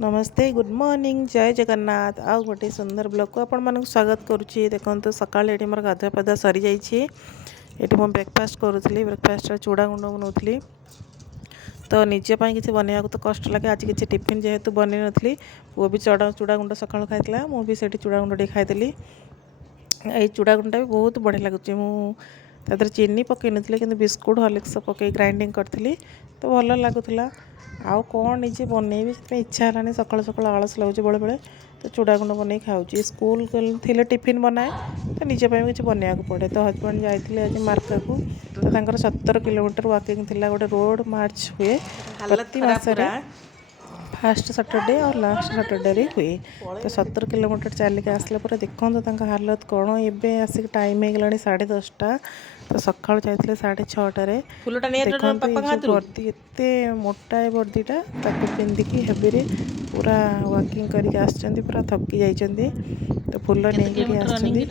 नमस्ते good morning जय जगन्नाथ आउ गोटे सुंदर ब्लॉग को आपण मानक स्वागत करुच्ची। देखो सकाल ये मोर गाधुआ पाधुआ सरी जाइए। ये ब्रेकफास्ट करूली। ब्रेकफास्ट चूड़ा गुंड बनाऊली। तो निजे किसी बनवा तो कष्ट लगे। आज किसी टिफिन जेहेतु बन नी पुओ भी चूड़ा गुंड सका खाई मुझे चूड़ा गुंड टे खाई। ये चूड़ा गुंडा भी बहुत बढ़िया लगुच। मुझे चीनी पकई नी कि बिस्कुट हॉर्लिक्स पकई ग्राइंडिंग करी तो भल लगुला। आउ कौन निजे बनईबी से इच्छा है सकाल सकाल आलस लगुच बेले बेले। तो चूड़ा गुंड बन खाऊँ। स्कूल थे टिफिन बनाए तो निजे किसी बनवा पड़े। तो हजबैंड जाते आज मार्केट को। तो 70 किलोमीटर वाकिंग थी। गोटे रोड मार्च हुए प्रति मासरे फास्ट सैटरडे और लास्ट सैटरडे रे हुए। तो 70 किलोमीटर चलिक आसला पर देखो हालत कौन। एवं आसिक टाइम हो गला 10:30। तो सकाल जाते 6:30 वर्दी एत मोटा है वर्दीटा पिंधिकी हेबी पूरा वाकिंग करके पूरा थकी जाइए। तो फूल नहीं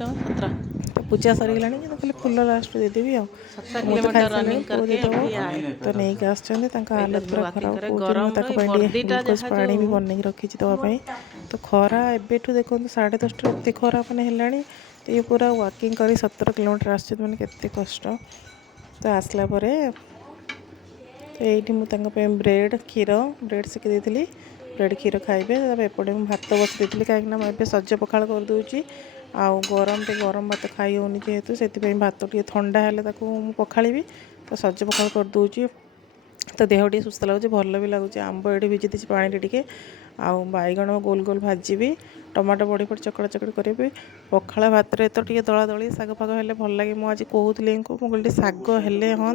तो पूजा सरीगला खाली फूल लास्ट देदेवी तो तो नहीं हालत पूरा खराब। ग्लूकोज पानी भी बनई रखी देवाई। तो खरा एबेठू देखो 10:30 एत खरा मैंने है। तो ये पूरा वाकिंग कर 70 किलोमीटर आसते केते कष्ट। तो आसला तो ये मुझे ब्रेड क्षीर ब्रेड सेकी देती। ब्रेड क्षीर खाइबे। एपटे मुझे भात बस देती कहीं मुझे सज पखाड़ करदे। आउ गरम गरम भात खाई होनी जेहेतु से भात टे ठंडा है पखाड़ी। तो सज पखाड़ करदे। तो देह टे सुस्थ लगुच भल भी लगुच। आंब ये भिजी दी पानी टे आउ बैगण गोल गोल भाजी टमाटो बड़ी पड़ी चकड़ा चकड़ी करी पखाड़ भात तो टे दला दली शाग फाग हेल्ले भल लगे। मुझे कहूली मुझे शाग हेल्ले हाँ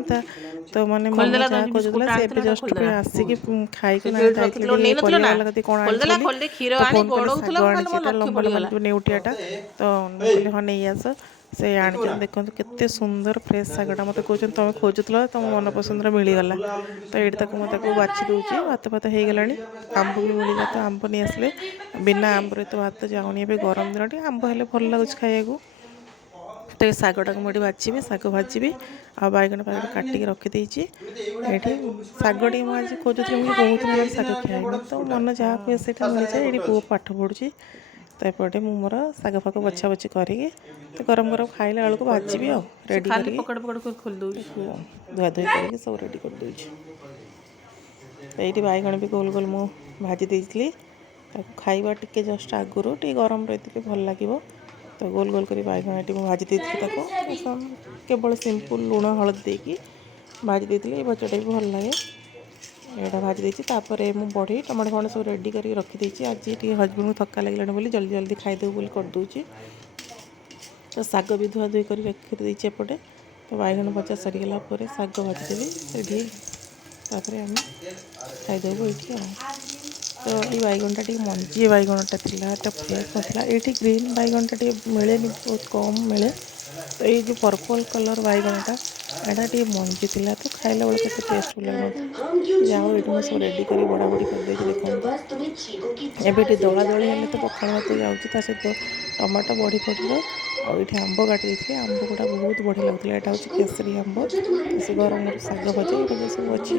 तो मैंने मन जहाँ खोजुला से जस्ट आसिक खाई परिवार कति कौन लंबा लंबा जो नेउटियाटा। तो कहली हाँ नहीं आस से आन देखो केते सुंदर फ्रेश शागटा मत कौन तुम खोजुल तुम मन पसंद मिलगला। तो ये मुझे बाछी दूसरी भात भात हो गला। आंब भी मिलला तो आंब नहीं आसले बिना आंबर तो भात जाऊनी। गरम दिन टे आंब हेल्ले भल लगुच खाइबा। तो ये शागटा को मुझे बाछी शाग भाजी आ बैगण फागण काटिक रखीदे। ये शागटी मुझे खोजुली मुझे बहुत दिन शाग खाई तो मन जहाँ हुए से मिल जाए। ये पुओ पाठ पढ़ुची। तो एपटे मोर शाग फाग बछा बछी करी तो गरम गरम खाइला बेलू भाजी आ रेडी धुआ धुई कर सब रेडी कर दूँ। ये बैगण भी गोल गोल मु भाजी देती खाइबा टिके जस्ट आगुरी टे गरम रही भल लगे। तो गोल गोल कर बैगण ये भाजी देती केवल सिंपल लुण हलदी देकी भाजी देती। ये भजाटा भी भल लगे। यहाँ भाजी देती मुझे बड़ी टमाटो फमाटो सब रेडी कर रखीदे। आज ये हजबैंड को थका लगे बोली जल्दी जल्दी खाईदेव बोली करदे। तो शाग भी धुआ धुई कर रखीदे एपटे। तो बैगण भजा सरीगला शाग भाजीदेवी ये आम खाईदेव ये। तो ये बैगणटा टे मंजी बैगणटा फ्रेश नाला। ये ग्रीन बैगणटा मिले बहुत कम मिले। तो ये जो पर्पल कलर बैगणटा यहाँ टे मंजी थी तो खाइला बेल के टेस्ट लगे। जाओ ये सब रेडी कर बड़ा बड़ी करदे। देखो एबे दला दली हेल्ले तो पखाड़ भात जाऊँगी सहित टमाटो बड़ी पड़ो और ये आंब काटी देती। आंब गुड़ा बहुत बढ़िया लगुला। यहाँ हूँ केसरी आंब से गरम शाग भजा ये सब अच्छी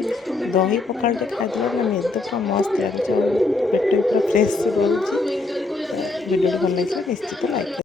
दही पखाड़ टे खाई मेद पूरा मस्त लगे। पेट भी पूरा फ्रेश रोचे। वीडियो भल लगे निश्चित लाइक।